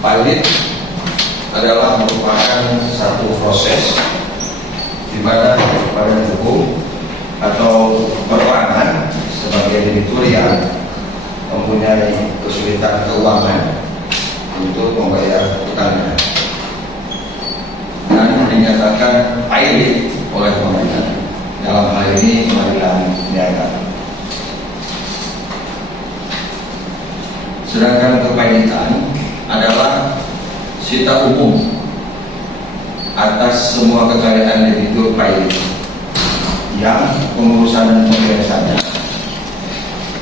Pilot adalah merupakan satu proses di mana badan hukum atau perorangan sebagai debitur yang mempunyai kesulitan keuangan untuk membayar utangnya dan dinyatakan pilot oleh pengadilan, dalam hal ini pengadilan niaga. Sedangkan kepailitan adalah sita umum atas semua kekayaan debitur pilot yang pengurusan dan pemberesannya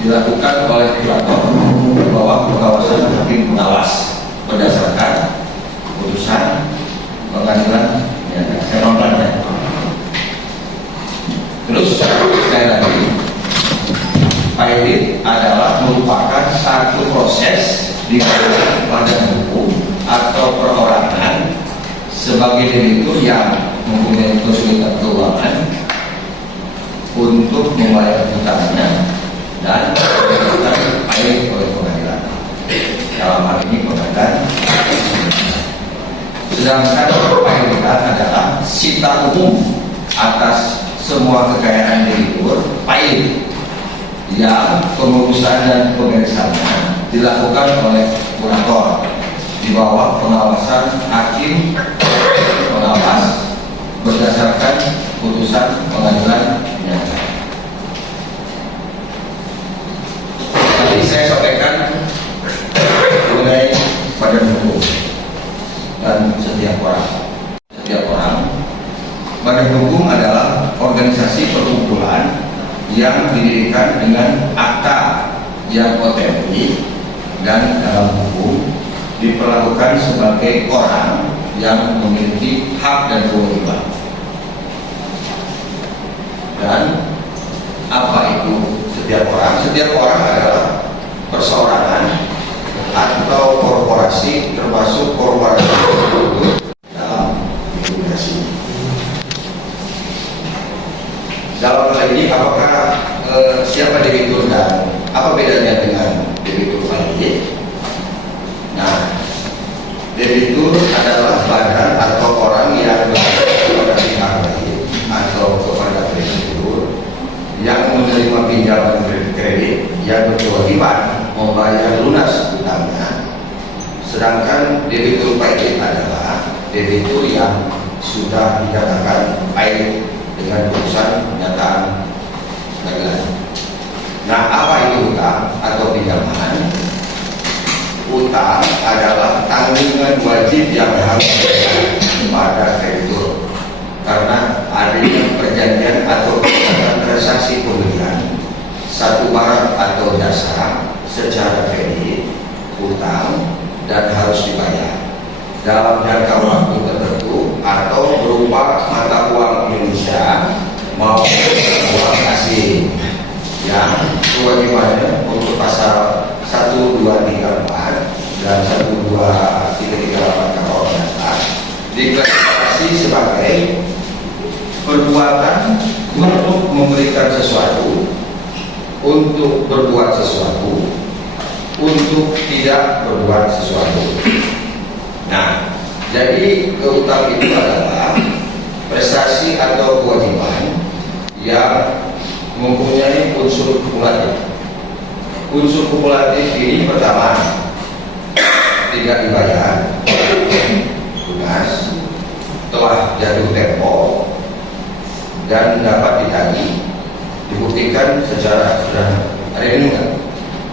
dilakukan oleh kurator di bawah pengawasan hakim pengawas berdasarkan putusan pengadilan niaga. Saya nontonnya. Terus sekali lagi, pilot adalah merupakan satu proses di mana badan hukum atau perorangan sebagai debitur yang mempunyai kesulitan keuangan untuk membayar hutangnya dan dilakukan pilot oleh pengadilan, dalam hal ini pengadilan. Sedangkan pilotan adalah sita umum atas semua kekayaan debitur pilot yang pengurusan dan pemberesannya dilakukan oleh kurator di bawah pengawasan hakim pengawas berdasarkan putusan pengadilan niaga. Tadi saya sampaikan mengenai badan hukum dan setiap orang. Badan hukum adalah organisasi perkumpulan yang didirikan dengan akta yang otentik dan dalam hukum diperlakukan sebagai orang yang memiliki hak dan kewajiban. Dan apa itu setiap orang? Setiap orang adalah perseorangan atau korporasi, termasuk korporasi dalam imigrasi. Dalam hal ini, apakah siapa debitur dan apa bedanya dengan debitur pilot? Nah, debitur adalah badan atau orang yang kepada pihak lain atau kepada kreditur yang menerima pinjaman kredit yang berkewajiban membayar lunas utangnya. Sedangkan debitur pilot adalah debitur yang sudah dinyatakan pilot dengan putusan pernyataan pengadilan. Nah, apa itu utang atau pinjaman? Utang adalah tanggungan wajib yang harus dibayar kepada kreditur karena adanya perjanjian atau transaksi pembelian satu barang atau jasa secara kredit, utang, dan harus dibayar dalam jangka waktu tertentu atau berupa mata uang Indonesia maupun uang asing yang kewajibannya untuk pasal 1234 dan 12338 KUH diklasifikasi sebagai perbuatan untuk memberikan sesuatu, untuk berbuat sesuatu, untuk tidak berbuat sesuatu. Nah, jadi keutang itu adalah prestasi atau kewajiban yang mempunyai unsur kumulatif. Unsur kumulatif ini pertama, tidak dibayar lunas, telah jatuh tempo, dan dapat ditagih, dibuktikan secara sederhana. Ada ini enggak?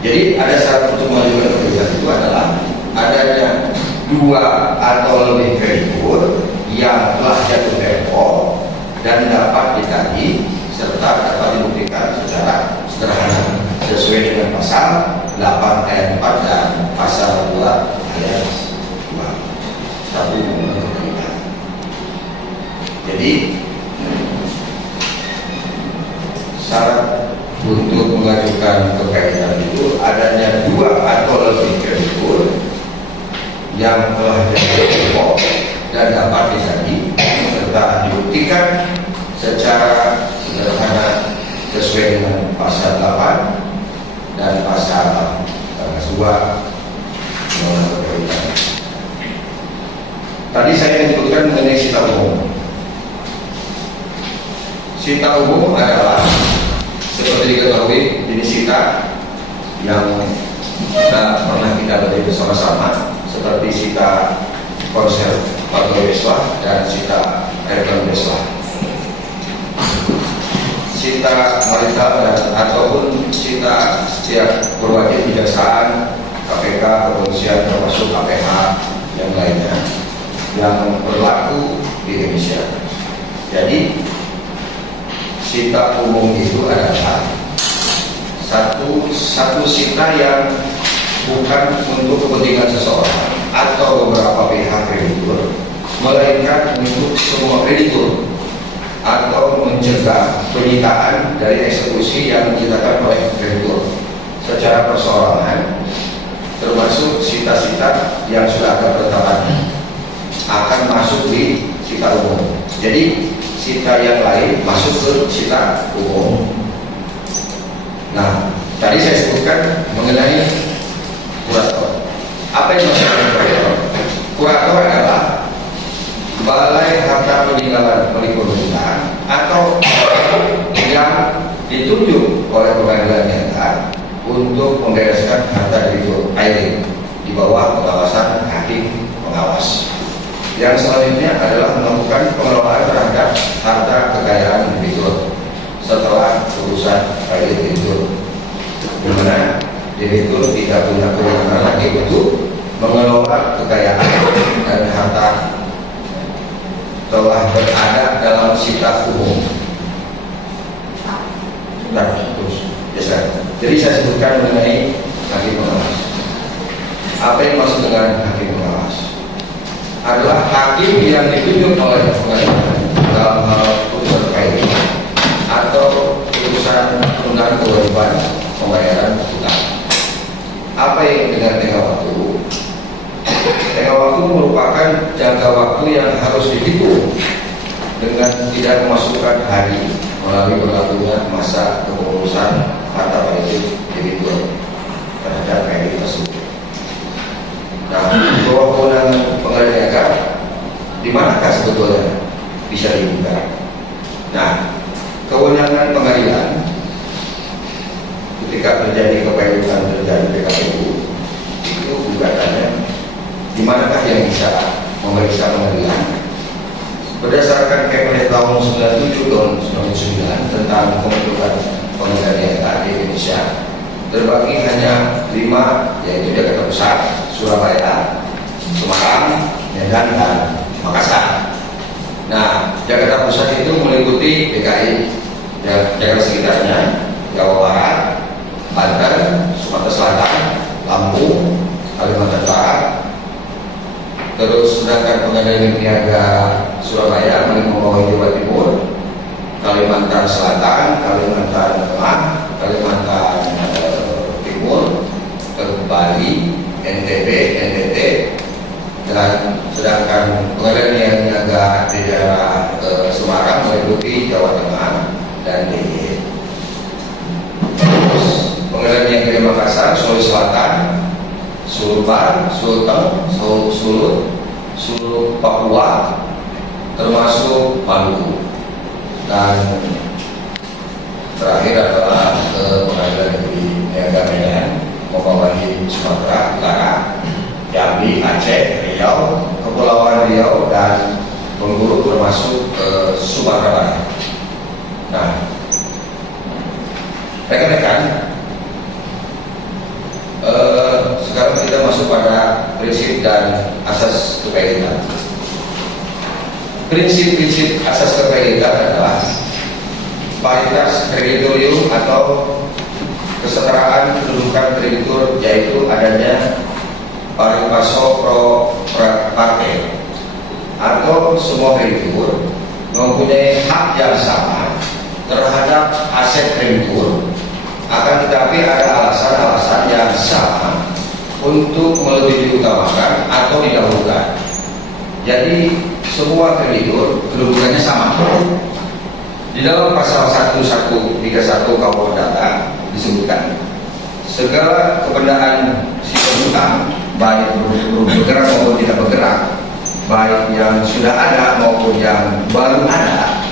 Jadi ada syarat untuk mengajukan kewajiban itu adalah adanya dua atau lebih kreditur yang telah jatuh tempo dan dapat ditagih serta dapat dibuktikan secara sederhana sesuai dengan pasal 8 ayat 4 dan pasal 2 ayat 2 satu Undang-Undang Perkawinan. Jadi syarat untuk mengajukan kekaitan itu adanya dua atau lebih kreditur yang telah jatuh tempo dan dapat ditagih serta dibuktikan secara sederhana sesuai dengan pasal 8 dan pasal 2 Undang-Undang Perkawinan. Tadi saya menyebutkan mengenai sita umum. Sita umum adalah seperti diketahui jenis sita yang pernah kita belajar bersama-sama, seperti sita konservator dan sita Erkan Beslah, sita marital dan ataupun sita setiap berwajib kejaksaan, KPK, kepolisian, termasuk KPH yang lainnya yang berlaku di Indonesia. Jadi sita umum itu adalah satu sita yang bukan untuk kepentingan seseorang atau beberapa pihak kreditur, melainkan untuk semua kreditur, atau mencegah penyitaan dari eksekusi yang dinyatakan oleh kreditur secara perseorangan, termasuk sita-sita yang sudah ada penetapan akan masuk di sita umum. Jadi sita yang lain masuk ke sita umum. Nah, tadi saya sebutkan mengenai kurator. Apa yang masuk ke kurator? Kurator adalah balai harta peninggalan milik pemerintah atau yang ditunjuk oleh pengadilan negara untuk membereskan harta kreditur air di bawah pengawasan hakim pengawas. Yang selanjutnya adalah melakukan pengelolaan terhadap harta kekayaan kreditur setelah urusan kredit kreditur, di mana kreditur tidak punya kewenangan lagi untuk mengelola kekayaan dan harta telah berada dalam sita umum. Nah, terus, jadi saya sebutkan mengenai hakim pengawas. Apa yang maksud dengan hakim pengawas? Adalah hakim yang ditunjuk oleh pengadilan dalam hal urusan kredit atau urusan penundaan kewajiban pembayaran utang. Apa yang dengan tengah waktu? Tengah waktu merupakan jangka waktu yang harus dihitung dengan tidak memasukkan hari melalui berlakunya masa kepengurusan harta kredit kreditur terhadap kredit tersebut. Nah, bahwa kewenangan pengadilan negara di manakah sebetulnya bisa dibuka? Nah, kewenangan pengadilan ketika terjadi kepailitan terjadi PKPU itu gugatannya di manakah yang bisa memeriksa pengadilan? Berdasarkan Kepres tahun 97 tahun 99 tentang pembentukan pengadilan negara di Indonesia, terbagi hanya 5, yaitu Jakarta Pusat, Surabaya, Semarang, Medan, dan Makassar. Nah, Jakarta Pusat itu meliputi DKI, Jakarta sekitarnya, Jawa Barat, Banten, Sumatera Selatan, Lampung, Kalimantan Barat. Terus sedangkan pengadilan niaga Surabaya membawahi Jawa Timur, Kalimantan Selatan, Kalimantan Tengah, Kalimantan Timur, Bali, NTB, NTT, dan sedangkan pengadilan niaga di daerah Semarang meliputi Jawa Tengah dan DIY. Terus pengadilan niaga di Makassar, Sulawesi Selatan, Sulbar, Sulteng, Sulut, Papua, termasuk Maluku, dan terakhir adalah pengadilan negeri niaga Medan membawahi Sumatera Utara, Jambi, Aceh, Riau, Kepulauan Riau, dan Bengkulu termasuk Sumatera Barat. Nah, rekan-rekan, sekarang kita masuk pada prinsip dan asas kekreditan. Prinsip-prinsip asas kekreditan adalah paritas kreditorium atau kesetaraan kedudukan kreditur, yaitu adanya pari passu pro parte atau semua kreditur mempunyai hak yang sama terhadap aset kreditur, akan tetapi ada alasan-alasan yang sama untuk lebih diutamakan atau didahulukan. Jadi semua kreditur kedudukannya sama. Di dalam pasal 1131 KUH Perdata disebutkan segala kebendaan si piutang, baik bergerak maupun tidak bergerak, baik yang sudah ada maupun yang baru ada,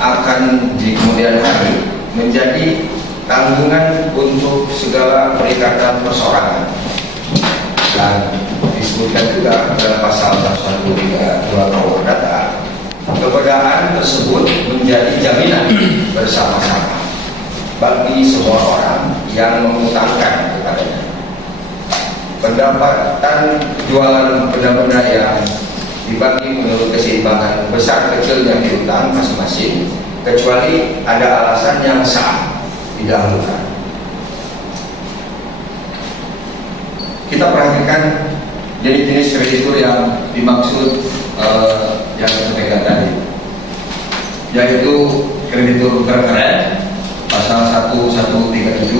akan di kemudian hari menjadi tanggungan untuk segala perikatan perseorangan. Dan disebutkan juga dalam pasal 132 KUH Perdata, keberadaan tersebut menjadi jaminan bersama-sama bagi semua orang yang mengutangkan kepadanya. Pendapatan jualan benda-benda yang dibagi menurut keseimbangan besar kecilnya piutang masing-masing, kecuali ada alasan yang sah didahulukan. Kita perhatikan jenis-jenis kreditur yang dimaksud yang saya sampaikan tadi, yaitu kreditur preferen pasal 1137,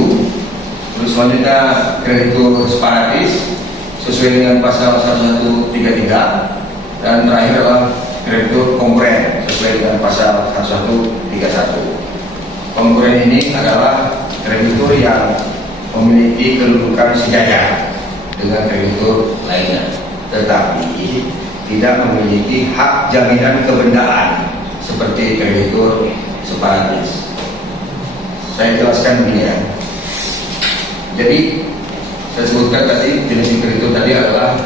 terus selanjutnya kreditur separatis sesuai dengan pasal 1133, dan terakhir adalah kreditur konkuren sesuai dengan pasal 1131. Konkuren ini adalah kreditur yang memiliki kedudukan sejajar dengan kreditur lainnya, tetapi tidak memiliki hak jaminan kebendaan seperti kreditur separatis. Saya jelaskan begini ya. Jadi saya sebutkan tadi jenis kreditur tadi adalah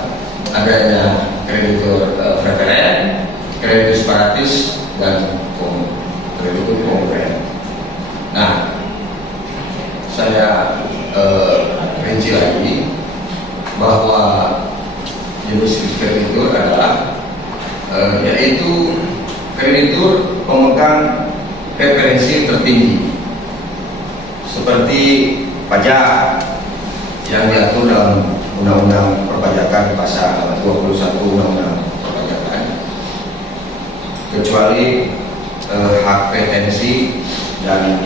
adanya kreditur preferen, kreditur separatis, dan kreditur konkuren. Nah, saya rinci lagi bahwa jenis kreditur adalah yaitu kreditur pemegang preferensi tertinggi seperti pajak yang diatur dalam Undang-Undang Perpajakan pasal 21 Undang-Undang Perpajakan, kecuali hak retensi dan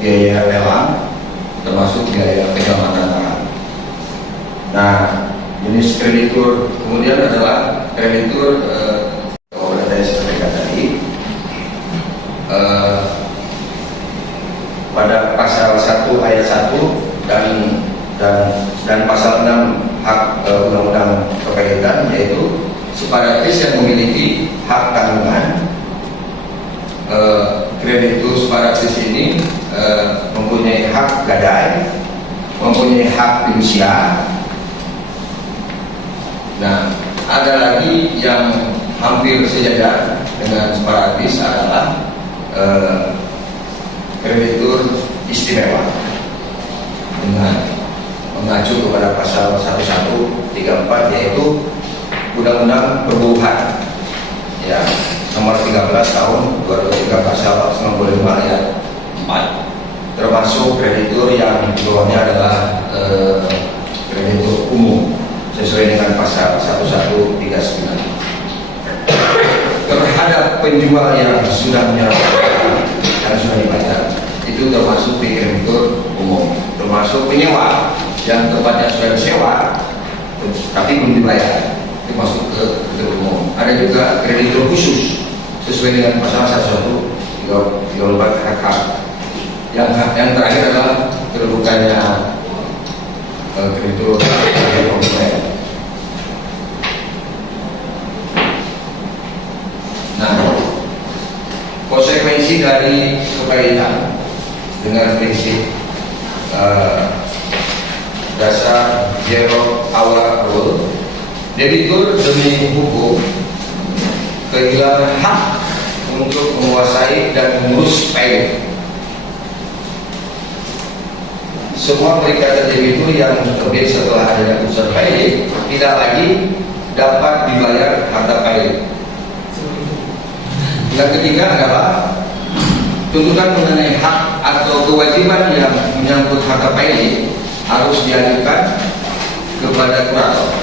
biaya lelang, termasuk biaya penyelamatan tanah. Nah, jenis kreditur kemudian adalah kreditur seperti tadi pada pasal 1 ayat 1 dan pasal 6 hak Undang-Undang Perpajakan, yaitu separatis yang memiliki hak tanggungan. Kreditur separatis ini mempunyai hak gadai, mempunyai hak fidusia. Nah, ada lagi yang hampir sejajar dengan separatis adalah kreditur istimewa dengan mengacu kepada pasal 1134, yaitu Undang-Undang Perburuhan ya, nomor 13 tahun 2003 pasal 95 ayat 4, termasuk kreditur yang di bawahnya adalah kreditur umum sesuai dengan pasal 1139. Terhadap penjual yang sudah menyerahkan yang sudah dibayar, itu termasuk kreditur umum. Termasuk penyewa yang tempatnya sudah disewa tapi belum dibayar, itu masuk ke kreditur umum. Ada juga kreditur khusus sesuai dengan pasal 1134 KK. Yang terakhir adalah kedudukannya kreditur konsumen. Nah, konsekuensi dari kekaitan dengan prinsip dasar zero hour rule, debitur demi hukum kehilangan hak untuk menguasai dan mengurus payment. Semua perikatan debitur yang terbit setelah adanya putusan payment tidak lagi dapat dibayar harta payment. Yang ketiga adalah tuntutan mengenai hak atau kewajiban yang menyangkut harta payment harus diajukan kepada kurator.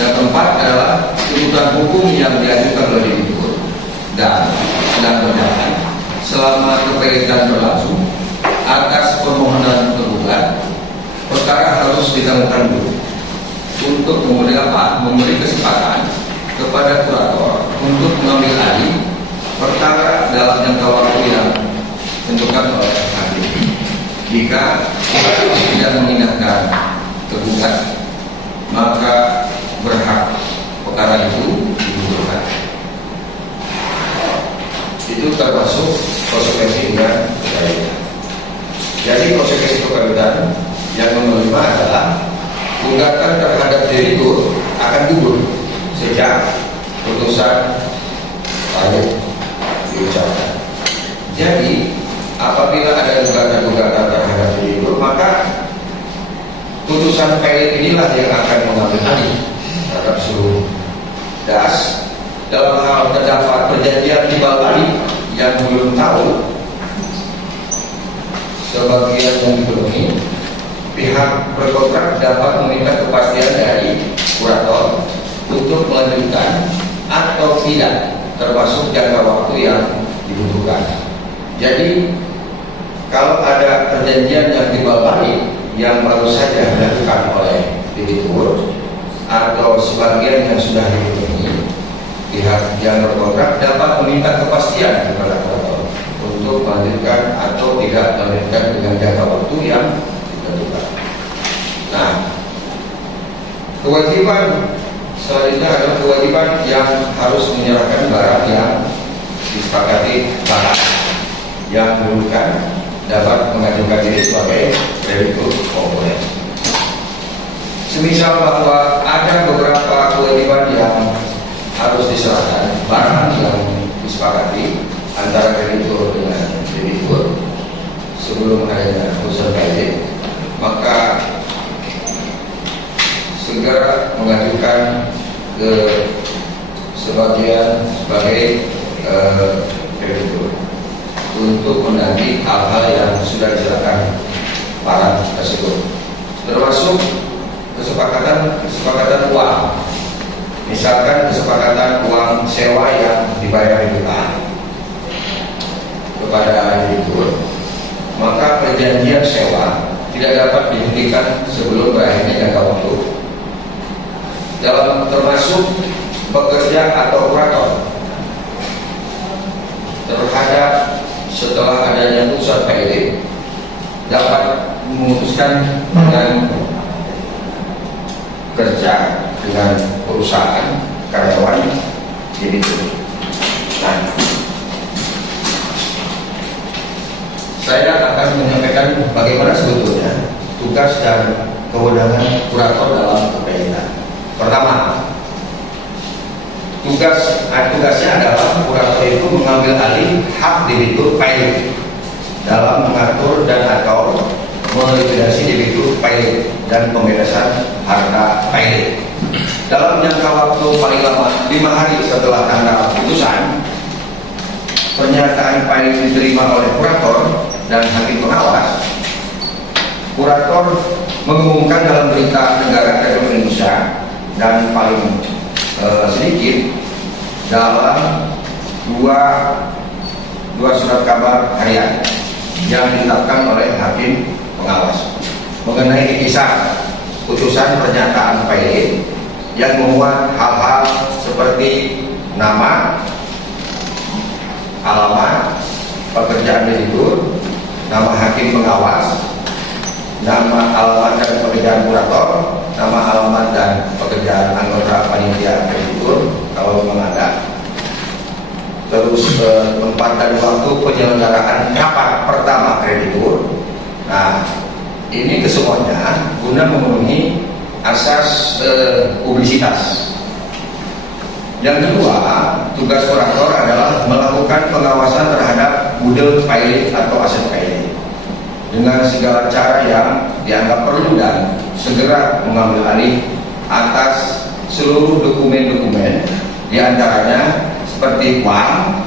Yang keempat adalah tuntutan hukum yang diajukan oleh debitur dan sedang berjalan selama keperitaan berlangsung atas permohonan tergugat, perkara harus ditanggung untuk kemudian memberi kesempatan kepada kurator untuk mengambil alih perkara dalam jangka waktu yang ditentukan oleh hakim. Jika tidak mengindahkan tergugat, maka berhak perkara termasuk konsekuensi dengan kewajiban. Jadi konsekuensi kewajiban yang nomor 5 adalah gugatan terhadap kreditur akan gugur sejak putusan payung diucapkan. Jadi apabila ada gugatan terhadap kreditur, maka putusan payung inilah yang akan mengambil alih terhadap seluruh das. Dalam hal terdapat perjanjian timbal balik yang belum tahu sebagian yang dipenuhi, pihak berkontrak dapat meminta kepastian dari kurator untuk melanjutkan atau tidak, termasuk jangka waktu yang dibutuhkan. Jadi kalau ada perjanjian yang timbal balik yang baru saja dilakukan oleh debitur atau sebagian yang sudah dipenuhi, pihak yang berkontrak dapat meminta kepastian kepada kurator untuk melanjutkan atau tidak melanjutkan dengan jangka waktu yang ditentukan. Nah, kewajiban selanjutnya adalah kewajiban yang harus menyerahkan barang yang disepakati bahkan yang memerlukan dapat mengajukan diri sebagai kreditur komponen. Semisal bahwa ada beberapa kewajiban yang harus diserahkan barang yang disepakati antara kreditur dengan debitur sebelum adanya putusan payung, maka segera mengajukan ke sebagai kreditur untuk menagih hal-hal yang sudah diserahkan barang tersebut, termasuk kesepakatan uang. Misalkan kesepakatan uang sewa yang dibayar kita kepada debitur, maka perjanjian sewa tidak dapat dihentikan sebelum berakhirnya jangka waktu. Dalam termasuk pekerja atau kurator terhadap setelah adanya putusan payung dapat memutuskan dengan kerja dengan perusahaan karyawan debitur. Nah, saya akan menyampaikan bagaimana sebetulnya tugas dan kewenangan kurator dalam perpayungan. Pertama, tugasnya adalah kurator itu mengambil alih hak debitur payung dalam mengatur dan atau melikuidasi debitur payung dan pembebasan harta payung. Dalam jangka waktu paling lama 5 hari setelah tanggal putusan, pernyataan payung diterima oleh kurator dan hakim pengawas. Kurator mengumumkan dalam berita negara Republik Indonesia dan paling sedikit dalam dua surat kabar harian yang ditetapkan oleh hakim pengawas mengenai kisah putusan pernyataan payung yang memuat hal-hal seperti nama, alamat, pekerjaan debitur, nama hakim pengawas, nama, alamat dan pekerjaan kurator, nama, alamat dan pekerjaan anggota panitia kreditur kalau memang ada, terus tempat dan waktu penyelenggaraan rapat pertama kreditur. Nah, ini kesemuanya guna memenuhi asas publisitas. Yang kedua, tugas kurator adalah melakukan pengawasan terhadap budel payung atau aset payung dengan segala cara yang dianggap perlu dan segera mengambil alih atas seluruh dokumen-dokumen, diantaranya seperti uang,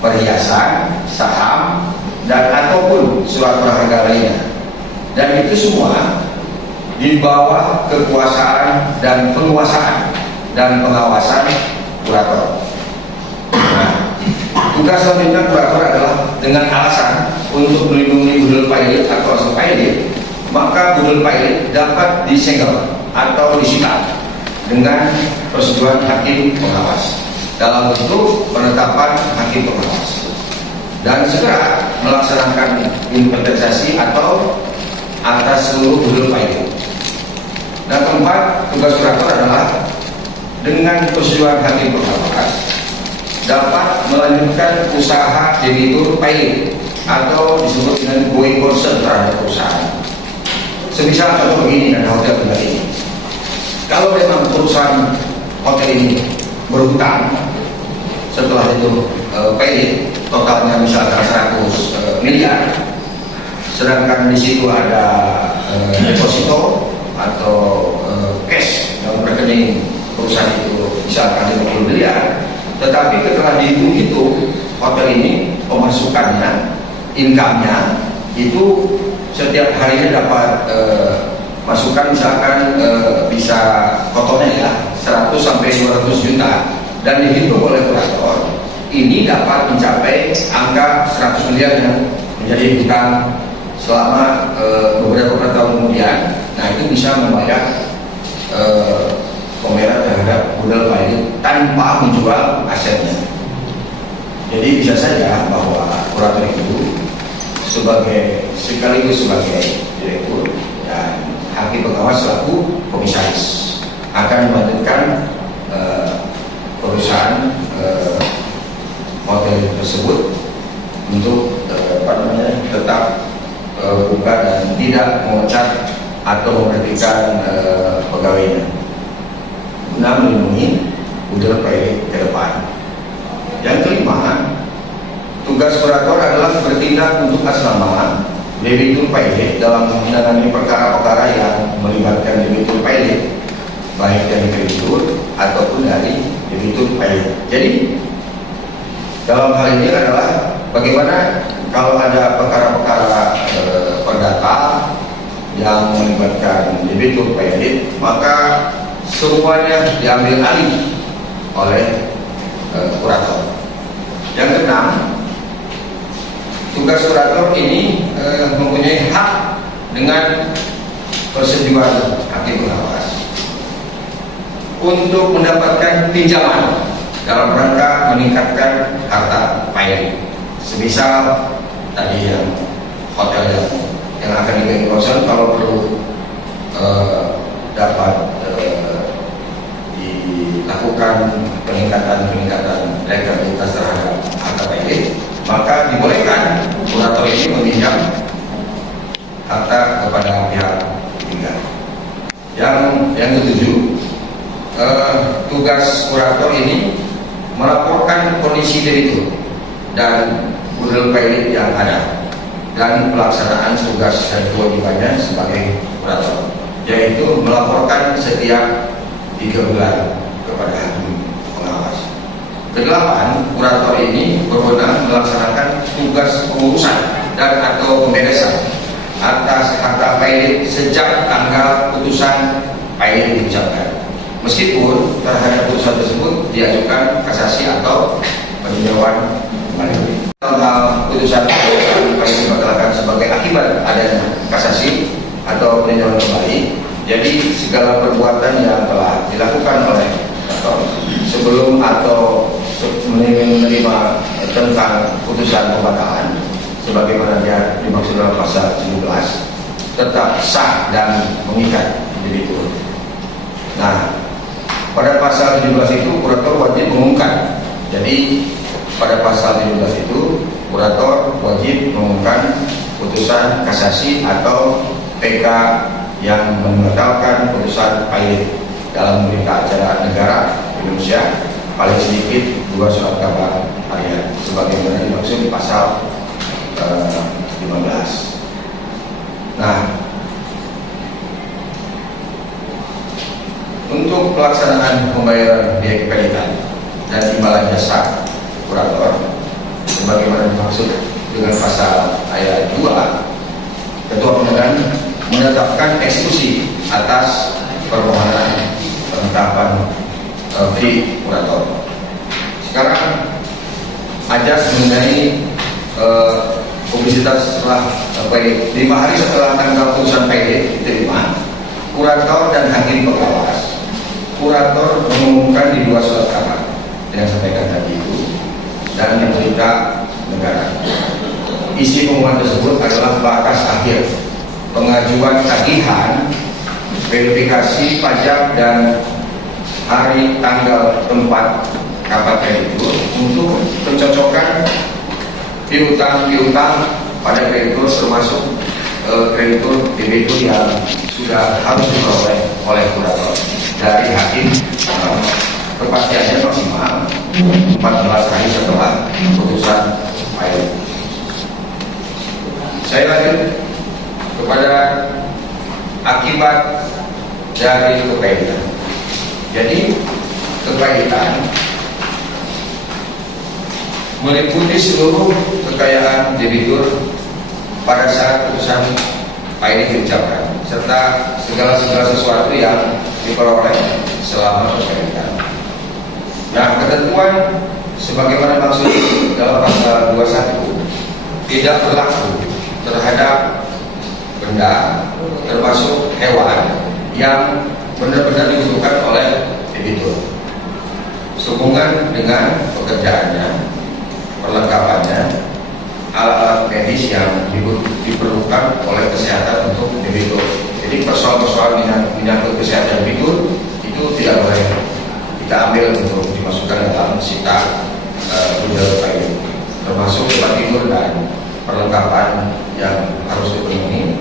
perhiasan, saham, dan ataupun surat berharga lainnya. Dan itu semua di bawah kekuasaan dan penguasaan dan pengawasan kurator. Nah, tugas selanjutnya kurator adalah dengan alasan untuk melindungi budel payung atau aset payung, maka budel payung dapat disegel atau disita dengan persetujuan hakim pengawas dalam bentuk penetapan hakim pengawas dan segera melaksanakan inventarisasi atau atas seluruh budel payung. Dan keempat, tugas kurator adalah dengan persetujuan hakim pengawas dapat melanjutkan usaha debitur pilot atau disebut dengan going concern terhadap perusahaan. Semisal contoh begini dan hotel tinggal ini. Kalau memang perusahaan hotel ini berhutang, setelah itu pilot totalnya misalkan 100 miliar, sedangkan di situ ada deposito atau cash dalam rekening perusahaan itu misalkan 50 miliar, tetapi setelah dihitung hotel ini pemasukannya, income-nya itu setiap harinya dapat masukan misalkan bisa totalnya ya 100 sampai 200 juta, dan dihitung oleh kurator ini dapat mencapai angka 100 miliar yang menjadi hutang selama beberapa tahun kemudian. Nah, itu bisa membayar pembayaran terhadap modal pilot tanpa menjual asetnya. Jadi bisa saja bahwa kurator itu sekaligus sebagai direktur dan hakim pengawas selaku komisaris akan melanjutkan perusahaan hotel tersebut untuk tetap buka dan tidak memecat atau memberhentikan pegawainya guna melindungi modal pilot ke depan. Yang kelima, tugas kurator adalah bertindak untuk asrama debitur pilot dalam menangani perkara-perkara yang melibatkan debitur pilot, baik dari kreditur ataupun dari debitur pilot. Jadi dalam hal ini adalah bagaimana kalau ada perkara-perkara perdata yang melibatkan debitur pilot, maka semuanya diambil alih oleh kurator. Yang keenam, tugas kurator ini mempunyai hak dengan persetujuan hakim pengawas untuk mendapatkan pinjaman dalam rangka meningkatkan harta pilot. Semisal tadi yang hotel yang akan diganti konsen, kalau perlu dapat dilakukan peningkatan elektabilitas terhadap harta pilot, maka dibolehkan kurator ini meminjam harta kepada pihak ketiga. Yang ketujuh, tugas kurator ini melaporkan kondisi debitur dan modal pilot yang ada dan pelaksanaan tugas dan kewajibannya sebagai kurator, yaitu melaporkan setiap 3 bulan kepada hakim pengawas. Kedelapan, kurator ini berwenang melaksanakan tugas pengurusan dan atau pemberesan atas harta pilot sejak tanggal putusan pilot diucapkan, meskipun terhadap putusan tersebut diajukan kasasi atau peninjauan kembali. Dalam putusan pilot dibatalkan sebagai akibat adanya kasasi atau peninjauan kembali, jadi segala perbuatan yang telah dilakukan oleh kurator sebelum atau menerima tentang putusan pembatalan sebagaimana dia dimaksud dalam pasal 17 tetap sah dan mengikat debitur. Nah, pada pasal 17 itu kurator wajib mengumumkan. Jadi pada pasal 17 itu kurator wajib mengumumkan putusan kasasi atau PK yang membatalkan putusan pilot dalam berita acara negara Indonesia paling sedikit 2 surat kabar harian sebagaimana dimaksud di pasal 15. Nah, untuk pelaksanaan pembayaran biaya kepelitan dan imbalan jasa kurator sebagaimana dimaksud dengan pasal ayat 2, Ketua Pengadilan menetapkan eksekusi atas permohonan penetapan fee kurator. Sekarang ajas mengenai publisitas setelah 5 hari setelah tanggal putusan pilot diterima, kurator dan hakim pengawas, kurator mengumumkan di 2 surat kabar yang sampaikan tadi itu dan di berita negara. Isi pengumuman tersebut adalah batas akhir pengajuan tagihan, verifikasi pajak dan hari, tanggal, tempat rapat kreditur untuk pencocokan piutang pada kreditur, termasuk kreditur debitur yang sudah harus diperoleh oleh kurator dari hakim. Kepastiannya maksimal 14 hari setelah putusan pilot. Saya lanjut kepada akibat dari kepaitan. Jadi kepaitan meliputi seluruh kekayaan debitur pada saat putusan pilot diucapkan, serta segala sesuatu yang diperoleh selama kepaitan. Nah, ketentuan sebagaimana maksud dalam pasal 21 tidak berlaku terhadap benda, termasuk hewan yang benar-benar dibutuhkan oleh debitur sehubungan dengan pekerjaannya, perlengkapannya, alat-alat medis yang diperlukan oleh kesehatan untuk debitur. Jadi persoalan-persoalan menyangkut kesehatan debitur itu tidak boleh kita ambil untuk dimasukkan dalam sita budget pilot, termasuk tempat tidur dan perlengkapan yang harus dipenuhi,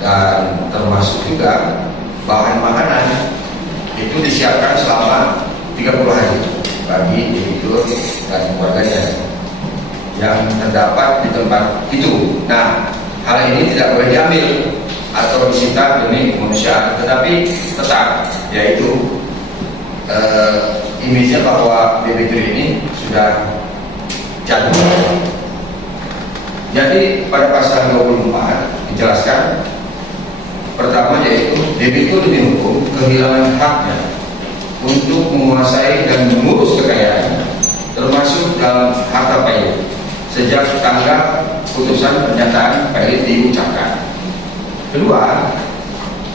dan termasuk juga bahan makanan itu disiapkan selama 30 hari bagi debitur dan keluarganya yang terdapat di tempat itu. Nah, hal ini tidak boleh diambil atau disita demi kemanusiaan, tetapi tetap yaitu image-nya bahwa debitur ini sudah jatuh. Jadi pada pasal 24 dijelaskan pertama yaitu debitur dihukum kehilangan haknya untuk menguasai dan mengurus kekayaannya, termasuk dalam harta pilot sejak tanggal putusan pernyataan pilot diucapkan. Kedua,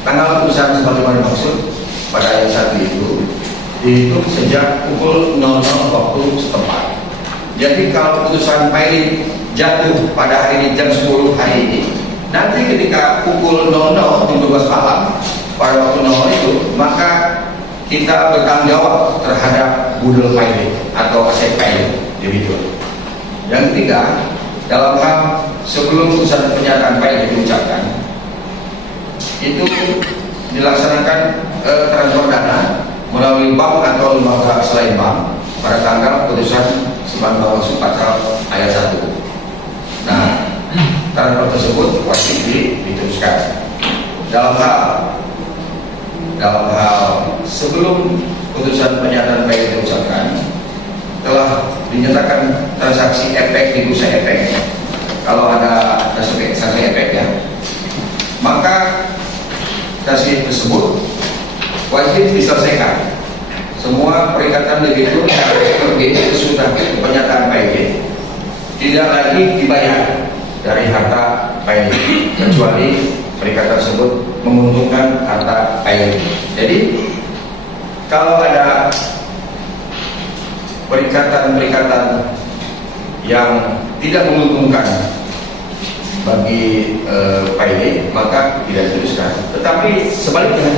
tanggal putusan sebagaimana maksud pada ayat 1 itu dihitung sejak pukul 00 waktu setempat. Jadi kalau putusan pilot jatuh pada hari ini jam 10 hari ini, nanti ketika pukul 00 jam 12 malam pada waktu 00 itu, maka kita bertanggung jawab terhadap budel pilot atau aset pilot debitur. Yang ketiga, dalam hal sebelum putusan pernyataan pilot diucapkan, itu dilaksanakan transfer dana melalui bank atau lembaga selain bank pada tanggal putusan sebagaimana maksud pasal ayat 1. Nah, transfer tersebut wajib diteruskan. Dalam hal sebelum putusan pernyataan pilot diucapkan, telah dinyatakan transaksi efek di bursa efek. Kalau ada transaksi efek ya, maka transaksi tersebut wajib diselesaikan. Semua perikatan debitur yang sudah pernyataan pilot tidak lagi dibayar dari harta pilot kecuali perikatan tersebut menguntungkan harta pilot. Jadi kalau ada perikatan yang tidak menguntungkan bagi pilot, maka tidak diteruskan. Tetapi sebaliknya,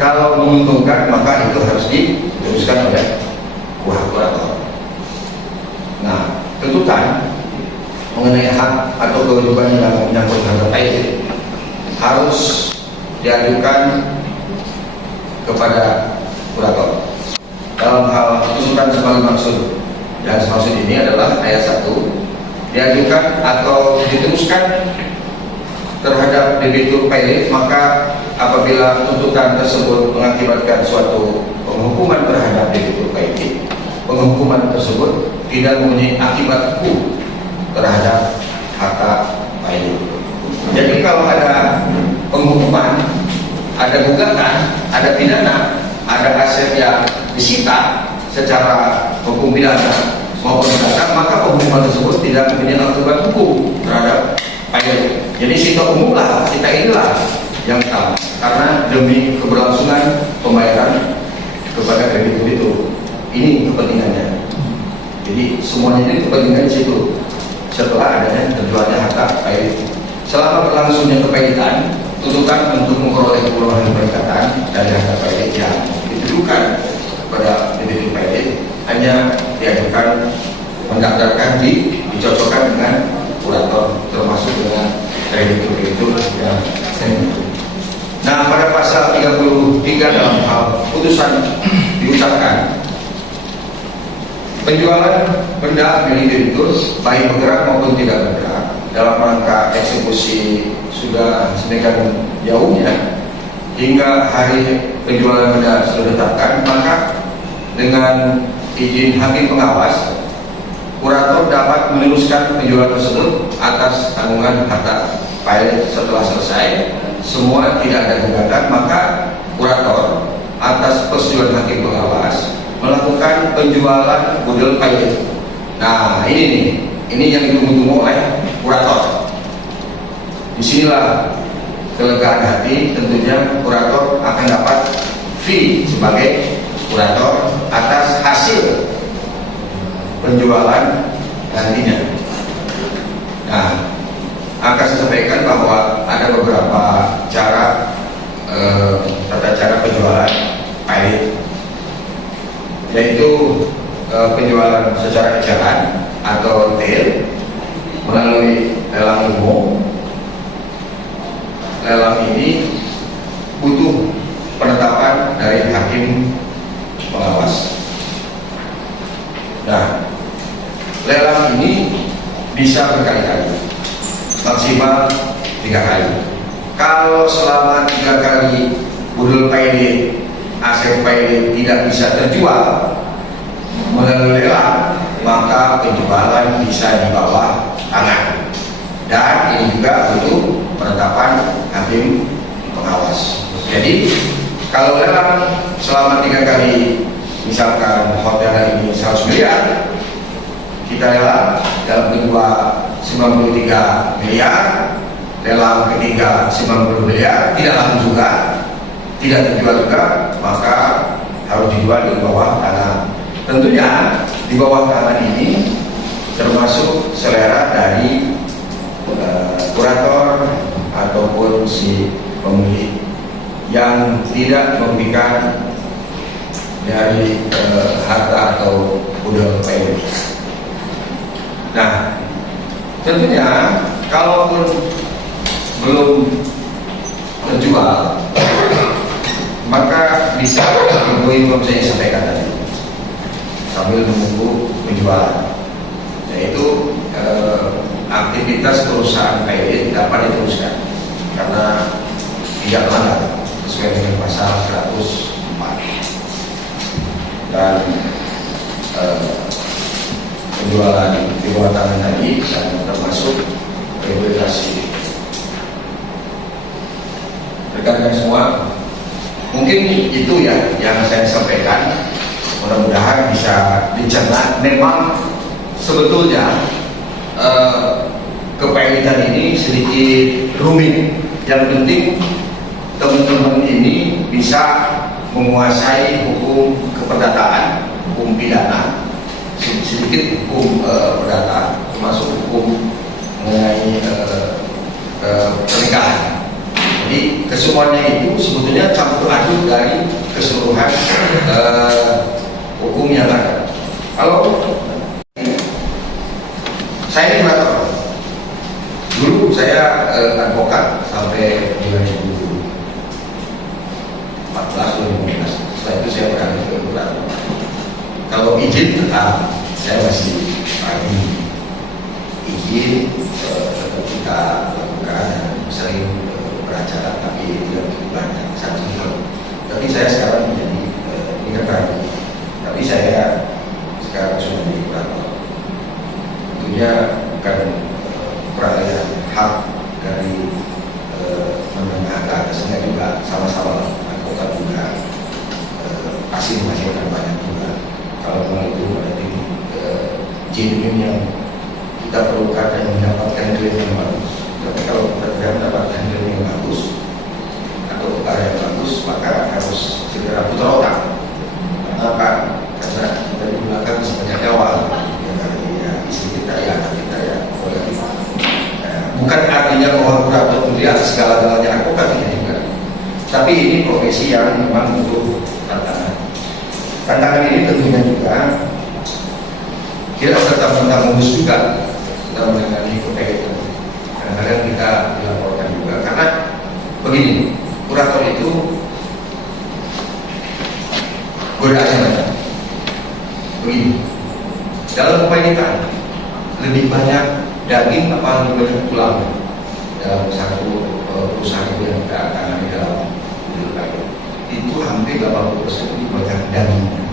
kalau menguntungkan maka itu harus diteruskan oleh kurator. Nah, tuntutan mengenai hak atau kewajiban yang menyangkut harta pilot harus diajukan kepada kurator. Dalam hal tuntutan sebagai maksud, dan maksud ini adalah ayat 1, diajukan atau diteruskan terhadap debitur pilot, maka apabila tuntutan tersebut mengakibatkan suatu penghukuman terhadap debitur pilot, penghukuman tersebut tidak mempunyai akibat hukum terhadap harta pilot. Jadi kalau ada penghukuman, ada gugatan, ada pidana, ada aset yang disita secara hukum pidana maupun perdata, maka penghukuman tersebut tidak mempunyai akibat hukum terhadap pilot. Jadi sita umum lah, sita inilah yang sama, karena demi keberlangsungan pembayaran kepada kreditur itu. Ini kepentingannya. Jadi semuanya ini kepentingan di situ. Setelah adanya terjualnya harta pilot, selama berlangsungnya kepailitan, tuntutan untuk memperoleh keperluan perikatan dari harta pilot yang ditujukan kepada debitur pilot hanya diajukan mendaftarkan dicocokkan dengan kurator, termasuk dengan kreditur yang nah, pada pasal 33 dalam hal putusan diucapkan penjualan benda milik kreditur baik bergerak maupun tidak bergerak dalam rangka eksekusi sudah sedemikian jauhnya hingga hari penjualan benda sudah ditetapkan, maka dengan izin hakim pengawas, kurator dapat meneruskan penjualan tersebut atas tanggungan harta pilot setelah selesai. Semua tidak ada gugatan, maka kurator atas persetujuan hakim pengawas melakukan penjualan gudel pilot. Nah, ini yang ditunggu-tunggu oleh kurator. Disinilah kelegaan hati, tentunya kurator akan dapat fee sebagai kurator atas hasil penjualan nantinya. Nah, akan saya sampaikan bahwa ada beberapa cara tata cara penjualan pilot, yaitu penjualan secara eceran atau retail melalui lelang umum. Lelang ini butuh penetapan dari hakim pengawas. Nah, lelang ini bisa berkali-kali, maksimal 3 kali. Kalau selama 3 kali budel pilot, aset pilot tidak bisa terjual melalui lelang, maka penjualan bisa di bawah tangan. Dan ini juga butuh penetapan hakim pengawas. Jadi kalau lelang selama 3 kali, misalkan hotel ini 100 miliar, kita lelang dalam kedua 93 miliar, lelang ketiga 90 miliar, tidak laku juga, tidak terjual juga, maka harus dijual di bawah tangan. Tentunya di bawah tangan ini termasuk selera dari kurator ataupun si pemilik yang tidak merugikan dari harta atau budel pilot. Nah, tentunya kalaupun belum terjual, maka bisa menunggu yang saya sampaikan tadi sambil menunggu penjualan, yaitu aktivitas perusahaan pilot dapat diteruskan karena tidak melanggar sesuai dengan pasal 104 dan penjualan di bawah tangan tadi dan termasuk regulasi. Rekan-rekan semua, mungkin itu ya yang saya sampaikan. Mudah-mudahan bisa dicerna. Memang sebetulnya kepailitan ini sedikit rumit. Yang penting teman-teman ini bisa menguasai hukum keperdataan, hukum pidana, sedikit hukum perdata, termasuk hukum mengenai pernikahan. Jadi kesemuanya itu sebetulnya campur aduk dari keseluruhan hukum yang ada. Kalau saya kurator, dulu saya advokat sampai 2014-2015. Setelah itu saya beralih ke kurator. Kalau izin tetap saya masih pagi izin kita lakukan sering beracara, tapi tidak begitu banyak satu hal. Tapi saya sekarang menjadi ingat, tapi saya sekarang sudah menjadi kurator. Tentunya bukan peralihan hak dari menengah ke atasnya juga sama-sama advokat juga pasti menghasilkan banyak juga. Kalau itu berarti genuine yang kita perlukan dan mendapatkan klaim yang bagus. Tapi kalau kita tidak mendapatkan klaim yang bagus atau perkara yang bagus, maka harus segera putar otak. Kenapa? Karena kita di belakang sebanyak awal. Istri kita ya, anak kita ya, keluarga kita. Bukan artinya bahwa kurator itu atas segala-galanya advokat ini juga. Tapi ini profesi yang memang butuh tantangan. Tantangan ini tentunya juga tidak serta-merta mengurus juga dalam menangani hipotek itu. Kadang-kadang kita dilaporkan juga karena begini, kurator itu godaannya banyak. Begini, dalam kebanyakan lebih banyak daging apa lebih banyak tulang dalam satu perusahaan itu yang kita tangani dalam itu hampir 80% itu banyak dagingnya.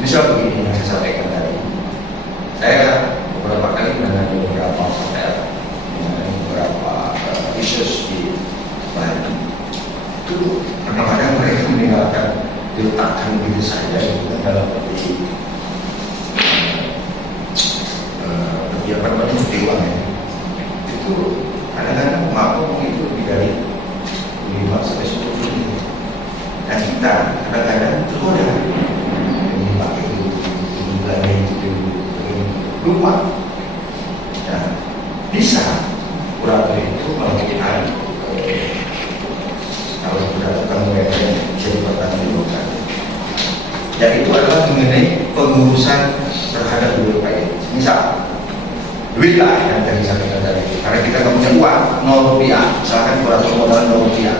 Misal begini yang saya sampaikan tadi, saya beberapa kali menangani beberapa hotel, menangani beberapa isu di Bali. Itu kadang-kadang mereka meninggalkan diletakkan begitu saja dalam apa namanya uang ya. Itu kadang-kadang mampu itu lebih dari 5 sampai 10 ribu. Dan kita kadang-kadang tergoda ini pakai itu belanja itu lupa. Nah, bisa kurator itu melakukan kalau sudah tukang mereka bisa dipertanggungjawabkan. Dan itu adalah mengenai pengurusan terhadap duit. Misal duit lah yang tadi saya katakan tadi, karena kita nggak punya uang 0 rupiah, misalkan kurator modal 0 rupiah,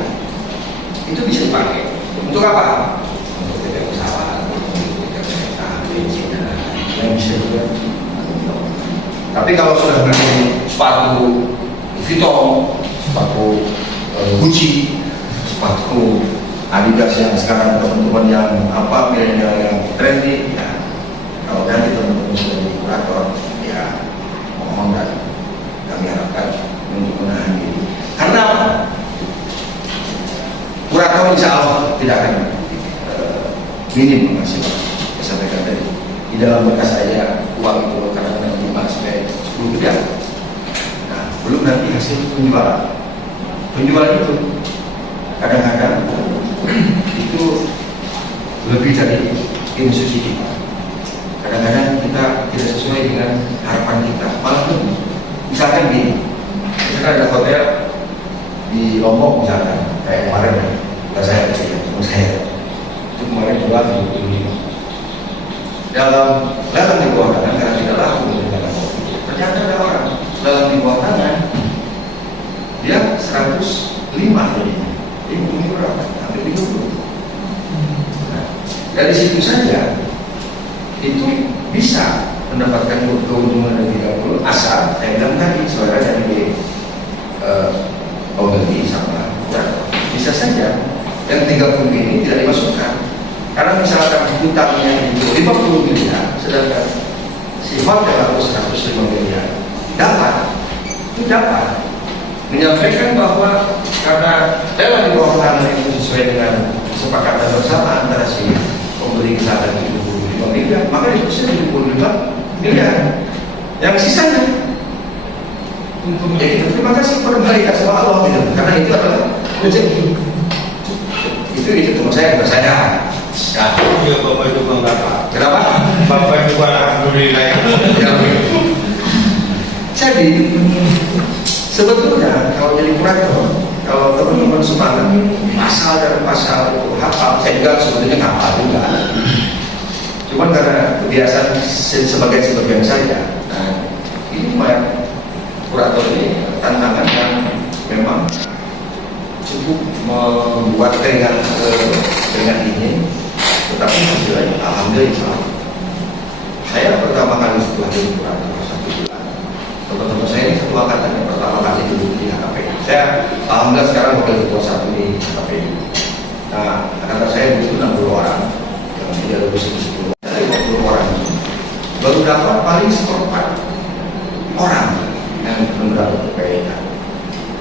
itu bisa dipakai untuk apa? Untuk tidak pesawat, untuk tidak kereta, bensin dan lain-lain yang bisa juga. Tapi kalau sudah beli sepatu Vuitton, sepatu Gucci, sepatu Adidas yang sekarang teman-teman yang apa milenial yang trendy, ya kalau nanti teman-teman sudah jadi kurator, ya mohon dan kami harapkan untuk menahan diri. Karena apa? Kurator insya Allah tidak akan minim menghasilkan. Saya sampaikan tadi di dalam bekas saya uang itu kadang-kadang 5 sampai 10 miliar. Nah, belum nanti hasil penjualan. Penjualan itu kadang-kadang itu lebih dari institusi kita. Kadang-kadang kita tidak sesuai dengan harapan kita. Malah lebih. Misalkan gini, misalkan ada hotel di Lombok misalkan, kayak kemarin, bukan saya, teman saya, itu kemarin jual 25. Dalam di bawah tangan karena tidak laku dengan kopi. Ternyata ada orang dalam di bawah tangan dia 105 jadinya. Ini bunyi berapa? Hampir 30. Nah, dari situ saja itu bisa mendapatkan keuntungan dari 30 asal saya bilang tadi suara dari pembeli sama kurator. Bisa saja yang 30 ini tidak dimasukkan karena misalkan hutangnya itu 50 miliar sedangkan si hotel harus 105 miliar itu dapat menyampaikan bahwa karena lewat di bawah tangan itu sesuai dengan kesepakatan bersama antara si pembeli kesalahan 75 miliar, maka itu 75 miliar yang sisanya ya kita terima kasih berbalik sama Allah gitu. Karena itu adalah rezeki itu teman saya bukan saya. Ya Bapak juga enggak apa. Kenapa? Bapak juga alhamdulillah. Jadi sebetulnya kalau jadi kurator, kalau teman-teman semangat pasal dan pasal itu hafal, saya juga sebetulnya hafal juga. Cuman karena kebiasaan sebagian saya, nah ini kurator ini tantangan yang memang cukup membuat dengan ini, tetapi hasilnya alhamdulillah. Saya pertama kali setelah jadi kurator 1 bulan, teman-teman saya ini satu angkatan yang pertama kali duduk di HKPI. Saya alhamdulillah sekarang wakil ketua 1 di HKPI. Nah, angkatan saya itu 60 orang, yang tidak lulus 10 dari 50 orang baru dapat paling 1/4 orang yang belum dapat PPK.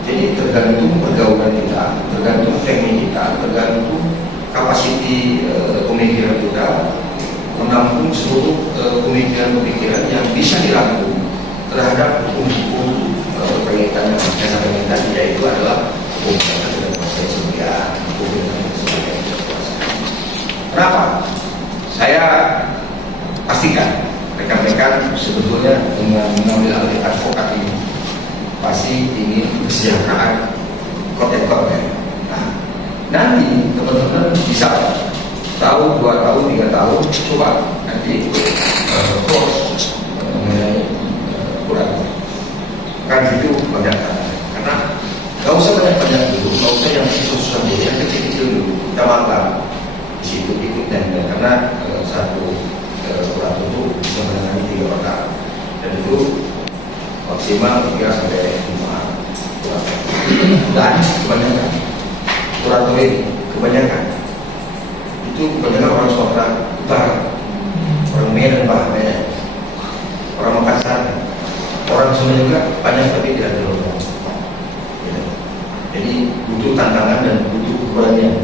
Jadi tergantung pergaulan kita, tergantung teknik kita, tergantung kapasiti pemikiran kita, menampung seluruh pemikiran-pemikiran yang bisa dirangkum terhadap hukum-hukum berkaitan dengan saya sampaikan tadi, yaitu adalah hukum dengan proses sebagian, hukum dengan sebagian kekuasaan. Kenapa? Saya pastikan rekan-rekan sebetulnya dengan mengambil alih advokat ini pasti ingin kesejahteraan kote-kote. Nah, nanti teman-teman bisa tahu 2 tahun 3 tahun coba nanti kan itu banyak karena nggak usah banyak dulu, nggak usah yang susah dulu, yang kecil dulu kita makan di situ ikut dan karena satu kurator itu bisa menangani 3 orang dan itu maksimal 3 sampai 5 kurator dan kebanyakan kurator ini kebanyakan orang Sumatera Utara, orang Medan, orang Makassar, orang Sunda juga banyak tapi tidak terlalu. Jadi butuh tantangan dan butuh keberanian.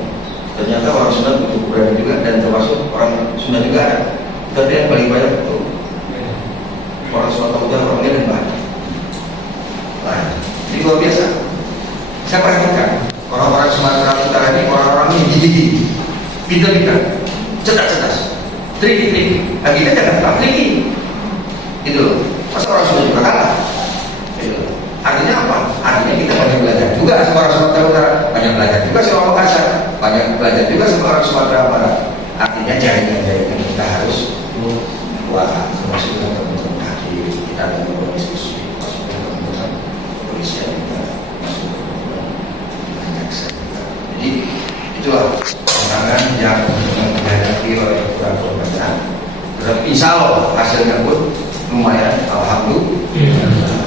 Ternyata orang Sunda butuh keberanian juga dan termasuk orang Sunda juga ada. Tapi yang paling banyak itu orang Sumatera Utara, orang Medan banyak. Nah, ini luar biasa. Saya perhatikan orang-orang Sumatera Utara ini orang-orang yang gigi, pintar-pintar, cerdas, tricky. Nah, kita jangan kalah tricky. Gitu loh. Masa orang Sunda juga kalah. Gitu. Artinya apa? Artinya kita banyak belajar juga sama orang Sumatera Utara, banyak belajar juga sama orang Makassar, banyak belajar juga sama orang Sumatera Barat. Artinya jaringan kita harus kuat, termasuk dengan teman-teman hakim, kita ada berdiskusi, termasuk dengan teman-teman kepolisian kita, termasuk dengan jaksa kita. Jadi itulah tantangan yang dihadapi oleh kurator kita. Insya Allah hasilnya pun lumayan, alhamdulillah.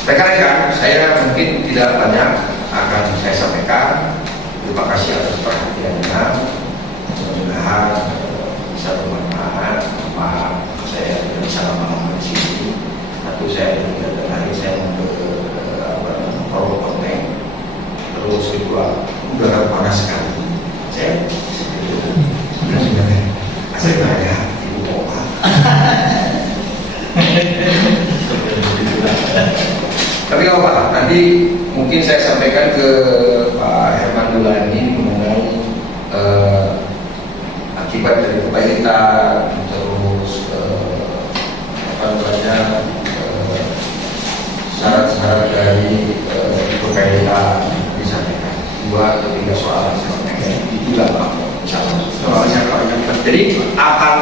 Rekan-rekan, saya mungkin tidak banyak akan saya sampaikan. Terima kasih atas perhatiannya. Mudah-mudahan bisa bermanfaat. Maaf, saya tidak bisa lama-lama di sini. Satu saya tidak lagi saya konten. Terus kedua, udara panas sekali. Saya sudah ya, ibu bapak. Tapi apa? Nanti mungkin saya sampaikan ke Pak Herman Dulani mengenai akibat dari kepahitan, terus syarat-syarat dari kepahitan disampaikan 2 atau 3 soal itulah Pak. Jadi akan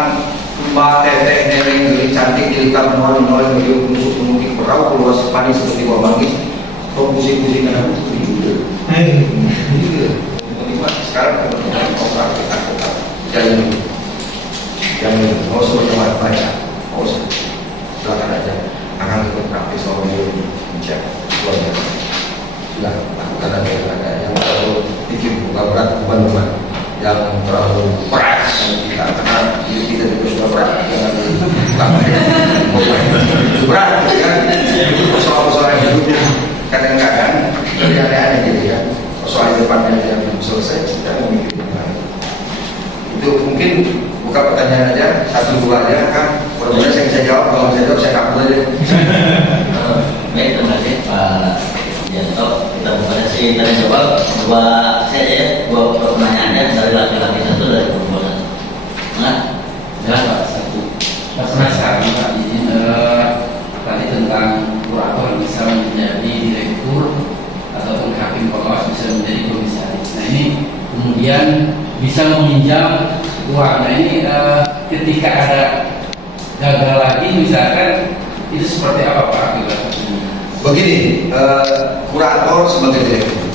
Mbak Teteh Nering cantik cerita menolak beliau menusuk menukik perahu keluar sepani seperti buah manggis kau pusing-pusing karena itu sekarang teman-teman orang kita jalan yang mau sebenarnya banyak mau silakan aja akan ikut praktis sama beliau mencek luar biasa sudah lakukan ada yang terlalu bikin buka berat beban-beban yang terlalu keras kita karena kita juga sudah berat dengan berat kan persoalan hidup kadang-kadang dari aneh-aneh gitu ya persoalan depannya yang belum selesai kita memikirkan itu mungkin buka pertanyaan aja 1-2 aja kan mudah-mudahan saya bisa jawab kalau saya jawab saya kabur aja. Baik, terima kasih Pak Yanto. Kita buka sesi tanya jawab dua pertanyaannya dari laki-laki 1 dari perempuan 1. Nah, jelas Pak 1. Mas kami Pak izin tadi tentang kurator bisa menjadi direktur ataupun hakim pengawas bisa menjadi komisaris. Nah ini kemudian bisa meminjam uang. Nah ini ketika ada gagal lagi misalkan itu seperti apa Pak? Begini, kurator sebagai direktur,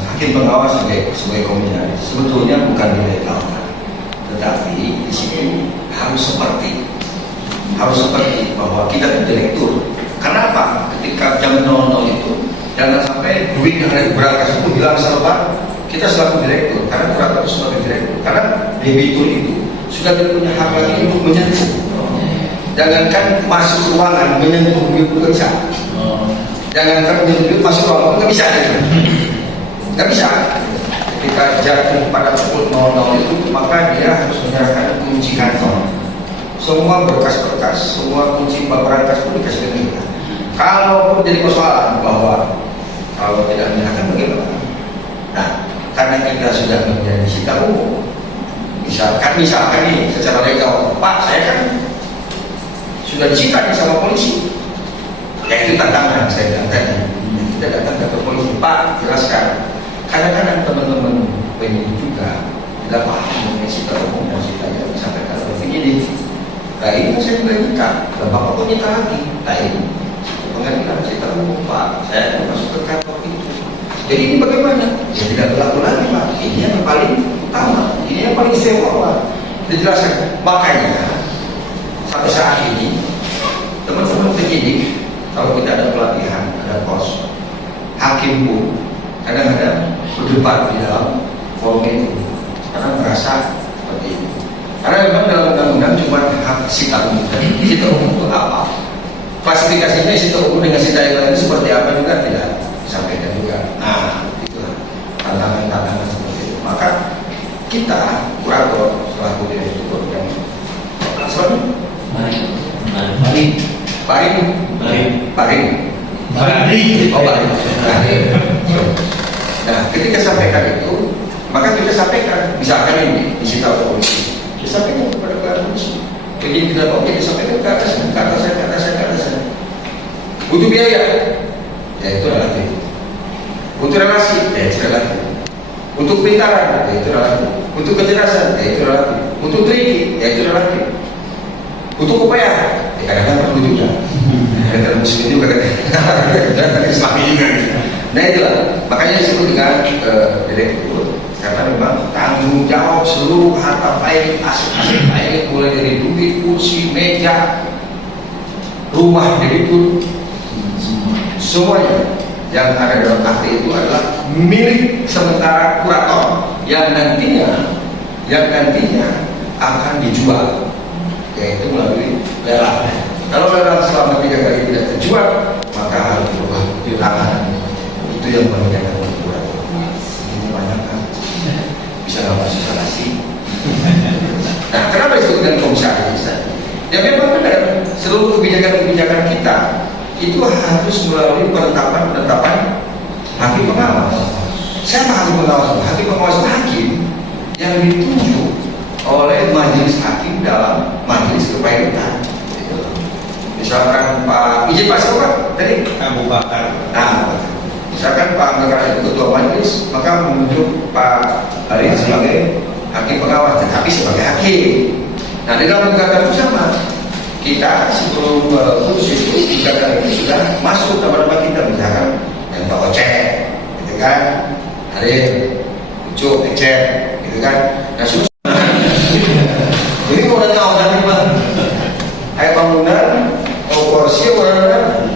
hakim pengawas sebagai komisaris sebetulnya bukan dilegalkan, tetapi di sini harus seperti bahwa kita itu direktur. Kenapa? Ketika jam 00 itu jangan sampai duit yang ada di berangkas itu bilang serba kita selaku direktur, karena kurator sebagai direktur, karena debitur itu sudah punya hak lagi untuk menyentuh. Jangankan masuk ruangan menyentuh duit bekerja. Jangankan menyentuh masuk ruangan nggak bisa, nggak bisa. Ketika jatuh pada pukul 00 itu maka dia harus menyerahkan kunci kantor. Semua berkas-berkas, semua kunci berangkas pun dikasih ke kita. Kalau jadi persoalan bahwa kalau tidak menyerahkan bagaimana? Nah, karena kita sudah menjadi sita umum, misalkan nih secara legal, Pak saya kan sudah disita nih sama polisi. Ya itu tantangan saya bilang tadi. Kita datang ke polisi, Pak jelaskan. Kadang-kadang teman-teman penyidik juga tidak paham mengenai sita umum dan sita yang disampaikan oleh penyidik. Nah ini saya juga minta, dan Bapak pun minta lagi. Nah ini pengadilan, saya tahu Pak, saya masuk ke kantor itu. Jadi ini bagaimana? Ya tidak berlaku lagi Pak. Ini yang paling utama, ini yang paling istimewa. Dijelaskan. Makanya sampai saat ini teman-teman penyidik, kalau kita ada pelatihan, ada kos, hakim pun kadang-kadang berdebat di dalam forum itu karena merasa seperti itu. Karena memang dalam undang-undang cuma hak sita umum. Sita umum itu apa? Klasifikasinya sita umum dengan sita yang lain seperti apa juga tidak disampaikan juga. Nah, itulah tantangan-tantangan seperti itu. Maka kita kurator selaku direktur yang Nah, ketika sampaikan itu, maka kita sampaikan, misalkan ini disita oleh polisi, kita sampaikan kepada polisi. Begini kita mau kita sampaikan ke atas. Butuh biaya, ya itu relatif. Butuh relasi, ya itu relatif. Untuk pintaran, ya itu relatif. Untuk kecerdasan, ya itu relatif. Untuk triki, ya itu relatif. Untuk upaya, ya kadang-kadang perlu juga. Kadang-kadang muslim juga, kadang-kadang Islami juga. Nah itulah, makanya disebut dengan direktur. Karena memang tanggung jawab seluruh harta baik, aset-aset baik, mulai dari duit, kursi, meja, rumah direktur, semuanya yang ada dalam akte itu adalah milik sementara kurator yang nantinya akan dijual, yaitu melalui lelang. Kalau lelang selama 3 kali tidak terjual, maka harus berubah di tangan. Itu yang membedakan kurator. Ini banyak kan? Bisa nggak masuk sanasi? Nah, kenapa disebut dengan komisaris? Ya memang benar, seluruh kebijakan-kebijakan kita itu harus melalui penetapan hakim pengawas. Siapa hakim pengawas? Hakim pengawas itu hakim yang ditunjuk oleh majelis hakim dalam majelis kepailutan. Misalkan Pak izin Pak siapa tadi? Abu Bakar. Nah, misalkan Pak Angga itu ketua majelis, maka menunjuk Pak Ari sebagai hakim pengawas, tetapi sebagai hakim. Nah, di dalam gugatan itu sama. Kita sebelum putus itu gugatan itu sudah masuk nama-nama kita, misalkan yang Pak Ocek, gitu kan? Ari, Ucup, Ecep, gitu kan? Nah, susah. Jadi kalau ada orang bang, kayak bangunan, kursi orang,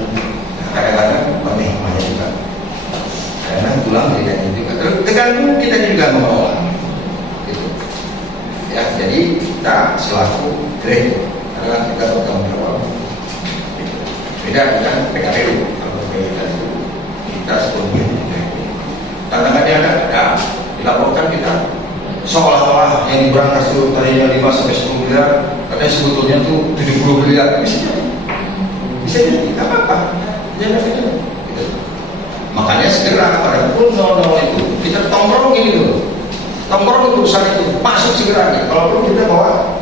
kadang-kadang banyak juga. Karena pulang tidak juga. Tergantung kita juga mengelola. Gitu. Ya, jadi kita selaku direktur adalah kita bertanggung jawab. Gitu. Beda dengan PKPU. Kalau PKPU kita sebelumnya tantangannya ada dilaporkan kita seolah-olah yang diberangkas itu tadinya 5 sampai 10 miliar, katanya sebetulnya tuh 70 miliar. Bisa jadi, nggak apa-apa, jangan saja. Gitu. Makanya segera pada pukul 00 itu kita tongkrongin itu, tongkrong urusan itu masuk segera. Kalau perlu kita bawa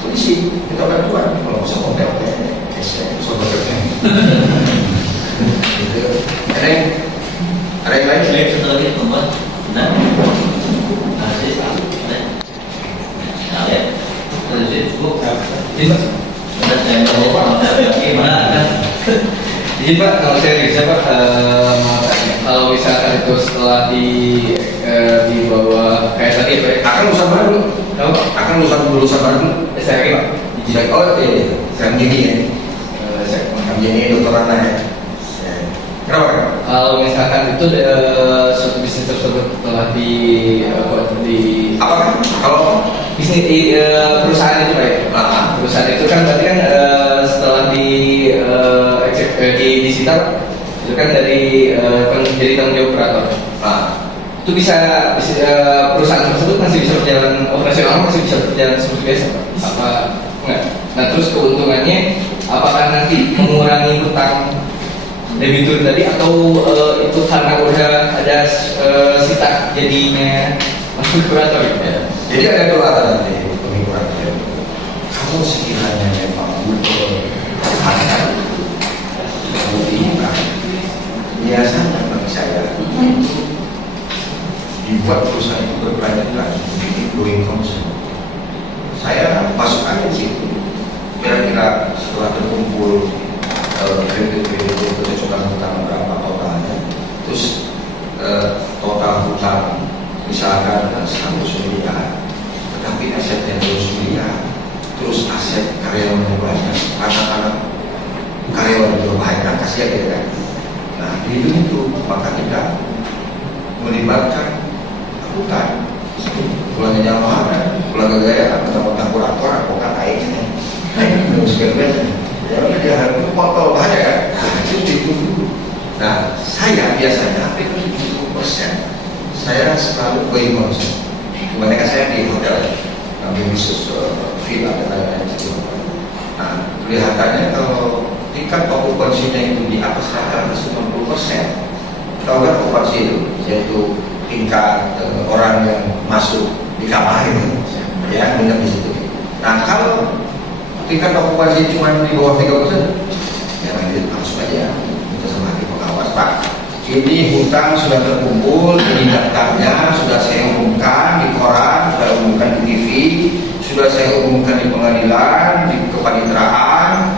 polisi, kita bantuan. Kalau bisa hotel, ada yang lain? Selain satu lagi teman, nah, masih ada, terus cukup, ada saya mau gimana? Jadi Pak, kalau saya bisa Pak, mau tanya, kalau misalkan itu setelah dibawa kayak tadi Pak, Akan lulusan baru, akan lulusan baru. saya lagi Pak, Oh iya, saya gini ya, saya ini dokter Ana ya. Kenapa? kalau misalkan itu suatu bisnis tersebut telah di Apakah? Kalau bisnis perusahaan itu Pak ya? Perusahaan itu kan berarti kan setelah disita itu kan dari jadi tanggung jawab operator. Itu bisa perusahaan tersebut masih bisa berjalan operasional, masih bisa berjalan seperti biasa Pak? Apa enggak? Nah terus keuntungannya apakah nanti mengurangi hutang debitur tadi atau itu karena udah ada sita jadinya masuk operator ya? jadi ada dua alternatif pemikiran. Kalau sekiranya memang betul akan kemudian biasanya bagi saya dibuat perusahaan itu berkelanjutan ini going concern. Saya masuk aja di situ. Kira-kira setelah terkumpul kredit kasihan gitu kan. Nah dihitung itu maka kita melibatkan akuntan, pulang nyawa, pulang gaya, mentang-mentang kurator, advokat lainnya, terus berbeda. Jadi dia harus potol banyak kan, itu dihitung dulu. Nah saya biasanya hampir 70% saya selalu going concern. Kebanyakan saya di hotel, ambil khusus villa dan lain-lain. Nah kelihatannya kalau tingkat okupansinya itu di atas rata-rata 90%. Tahu kan okupansi itu, yaitu tingkat orang yang masuk di kamar itu, ya menginap di situ. Nah kalau tingkat okupansi cuma di bawah 3%, ya lanjut langsung aja kita sama hakim pengawas, Pak. Ini hutang sudah terkumpul, ini daftarnya sudah saya umumkan di koran, sudah umumkan di TV, sudah saya umumkan di pengadilan, di kepaniteraan.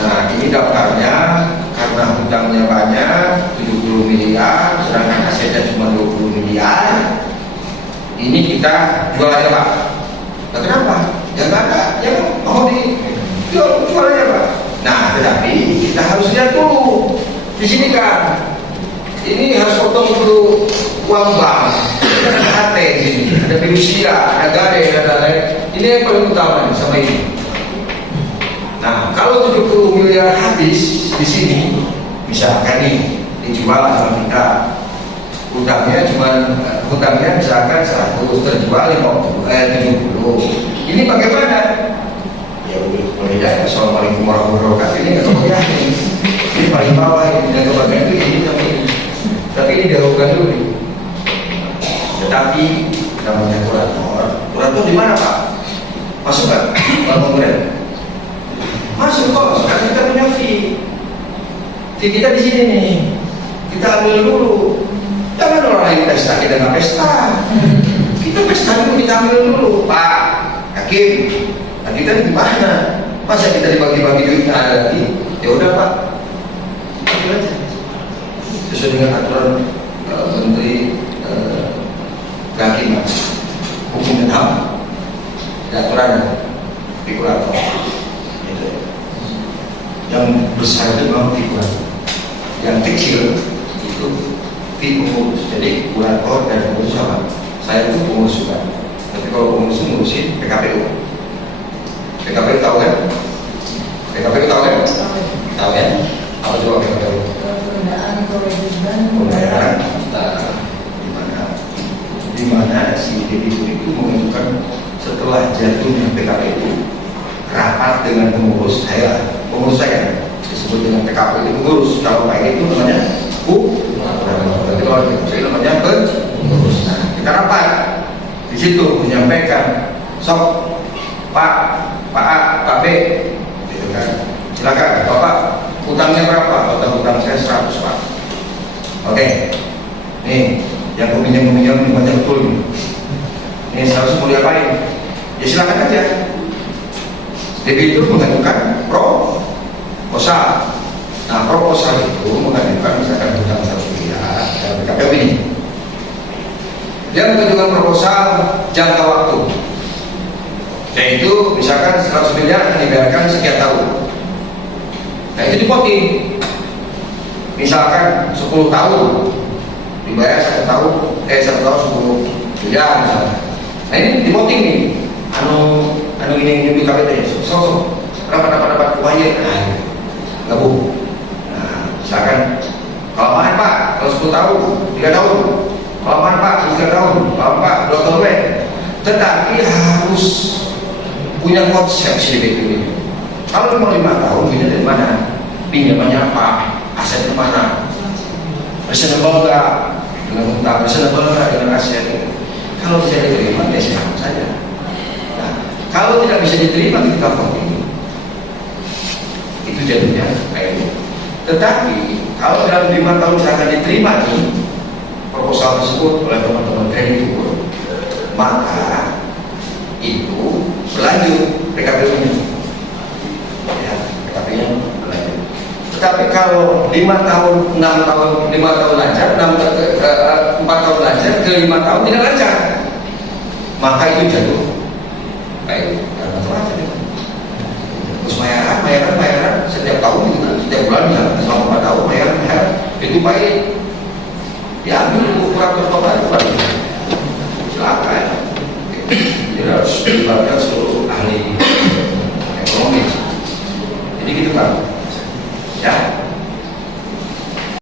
Nah ini daftarnya, karena hutangnya banyak 70 miliar, sedangkan asetnya cuma 20 miliar. Ini kita jual aja Pak. Nah kenapa? Ya nggak ada, ya mau jual aja Pak. Nah tetapi kita harus lihat dulu di sini kan. Ini harus potong dulu uang bank, ada HT di sini, ada fidusia, ada gade, ada lain. Ini yang paling utama nih sama ini. Nah, kalau 70 miliar habis di sini, misalkan nih dijual sama kita, hutangnya misalkan 100, terjual 70. Ini bagaimana? Ya boleh ya. Assalamualaikum warahmatullahi wabarakatuh. Ini nggak kebagian. Ini paling bawah ini nggak kebagian itu ini tapi ini dahulukan dulu nih. Tetapi namanya kurator di mana Pak? Masuk kan? Kalau kemudian masuk kok, sekarang kita punya fee kita di sini nih, kita ambil dulu. Jangan orang lain pesta, kita nggak pesta. Kita pesta dulu, kita ambil dulu, Pak Hakim. Nah kita di mana? Masa kita dibagi-bagi duitnya ada lagi? Ya udah Pak, ambil aja. Sesuai dengan aturan Menteri Kehakiman, Hukum dan HAM, aturan figurator. Yang besar itu memang figurator, yang kecil itu pengurus. Jadi kurator dan pengurus sama. Saya itu pengurus juga. Tapi kalau pengurus itu ngurusin PKPU. PKPU tahu kan? PKPU tahu kan? Tahu kan? Apa coba PKPU? Pembayaran di mana si debitur itu menentukan setelah jatuhnya PKPU rapat dengan pengurus saya disebut dengan PKPU itu pengurus. Kalau kayak itu namanya berarti kalau itu namanya pengurus. Nah, kita rapat di situ menyampaikan sok Pak A, Pak B, gitu kan. Silakan Bapak, utangnya berapa? Utang saya 100 Pak. Oke, nih yang peminjam ini banyak betul nih. Ini 100 mau diapain? Ya silakan aja. Debitur mengajukan proposal. Nah proposal itu mengajukan misalkan hutang 100 miliar dalam PKPU ini. Dia mengajukan proposal jangka waktu, yaitu misalkan 100 miliar akan dibayarkan sekian tahun. Nah itu dipoting. Misalkan 10 tahun dibayar 1 tahun 10 miliar misalnya. Nah ini dipoting nih. Anu ini di KPT sosok dapat kuaya gabung. Nah misalkan kalau mana Pak kalau 10 tahun 3 tahun, kalau mana Pak 3 tahun, kalau Pak 2 tahun. Tetapi harus punya konsep si DPP ini. Kalau mau 5 tahun pindah dari mana? Pinjamannya apa? Asetnya mana? Reasonable nggak dengan hutang? Reasonable nggak dengan aset? Kalau bisa diterima, ya silahkan saja. Nah, kalau tidak bisa diterima, kita voting. Itu jadinya kayak gitu. Tetapi kalau dalam 5 tahun misalkan diterima nih proposal tersebut oleh teman-teman kreditur, maka itu berlanjut PKPU-nya. Ya, PKPU-nya berlanjut. Tetapi kalau 5 tahun, 6 tahun, 5 tahun lancar, 4 tahun lancar, ke 5 tahun tidak lancar, maka itu jatuh kayak macam-macam. Terus bayaran setiap tahun gitu, setiap bulan misalnya selama 4 tahun. lebih baik diambil kurator baru lagi. Silakan. Jadi harus melibatkan seluruh ahli ekonomi. Jadi gitu kan, ya.